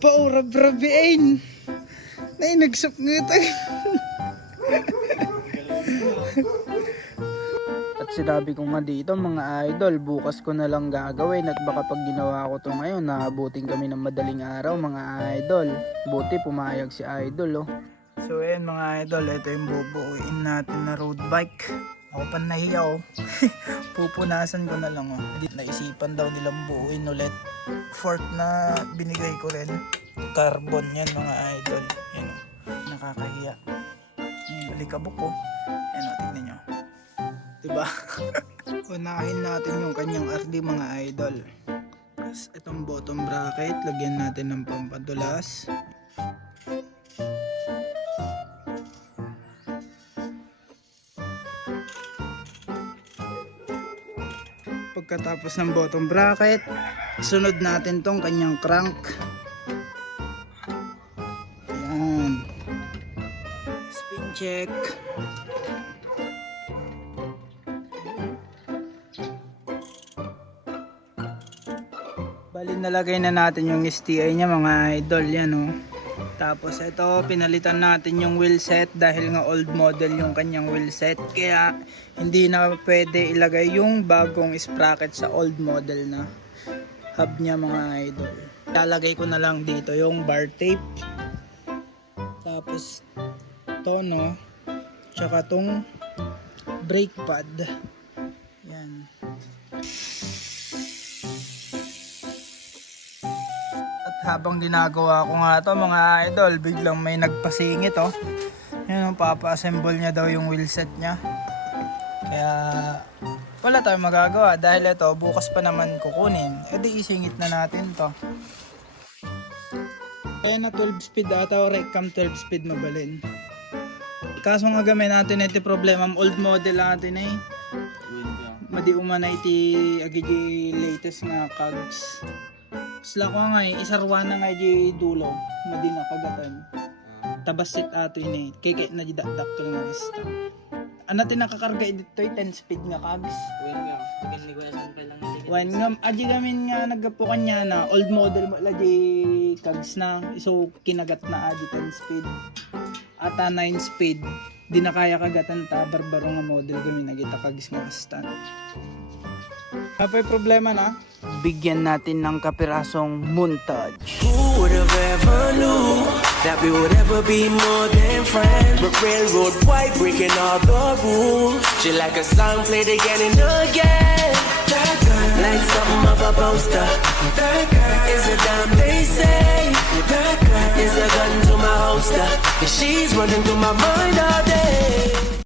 paurabrabiin. Nay, nagsapngitay. At sinabi ko nga dito mga idol, bukas ko na lang gagawin at baka pag ginawa ko to ngayon, naabutin kami ng madaling araw mga idol. Buti pumayag si idol oh. So ayan mga idol, ito yung bubuuin natin na road bike. Ako pa nahiya oh. Pupunasan ko na lang oh. Naisipan daw nilang buuin ulit. Fork na binigay ko rin. Carbon yan mga idol. Yan oh. Nakakahiya. Balikabok ko. Yan o, tignan nyo. Diba? Unahin natin yung kanyang RD mga idol. Tapos itong bottom bracket, lagyan natin ng pampadulas. Pagkatapos ng bottom bracket, sunod natin tong kanyang crank. Ayan. Spin check. Bali nalagay na natin yung STI niya mga idol, yan oh. Tapos ito pinalitan natin yung wheel set dahil nga old model yung kanyang wheel set, kaya hindi na pwede ilagay yung bagong sprocket sa old model na hub niya mga idol. Lalagay ko na lang dito yung bar tape, tapos to no, tsaka tong brake pad. Yan. Habang ginagawa ko nga to mga idol, biglang may nagpasingit oh. Yan oh, papa-assemble niya daw yung wheelset niya. Kaya wala tayong magagawa dahil ito bukas pa naman kukunin. E di isingit na natin to. Kaya na 12 speed ata o Recam 12 speed mabalin. Kaso nga gamay natin ito problema, old model natin eh. Madi umanay iti agiji latest nga cogs. Sila ko nga isarwa na nga di dulo, madi na kagatan. Tabasit ato ini, kaya na di dakdak ko nga basta. Ano tin nakakarga dito 10 speed nga cogs. Wan nga, aji gamin nga naggapukan niya na old model mo di cogs na, so kinagat na aji 10 speed. Ata 9 speed, di na kaya kagatan ta, barbaro nga model gamin nagita cogs nga basta. Apa yung problema na? Bigyan natin ng kapirasong montage. Who would have ever knew that we would ever be more than friends? But railroad white breaking all the rules. She like a song played again and again. That girl, like something of a poster. That girl is a damn they say. That girl is a gun to my holster. And she's running through my mind all day.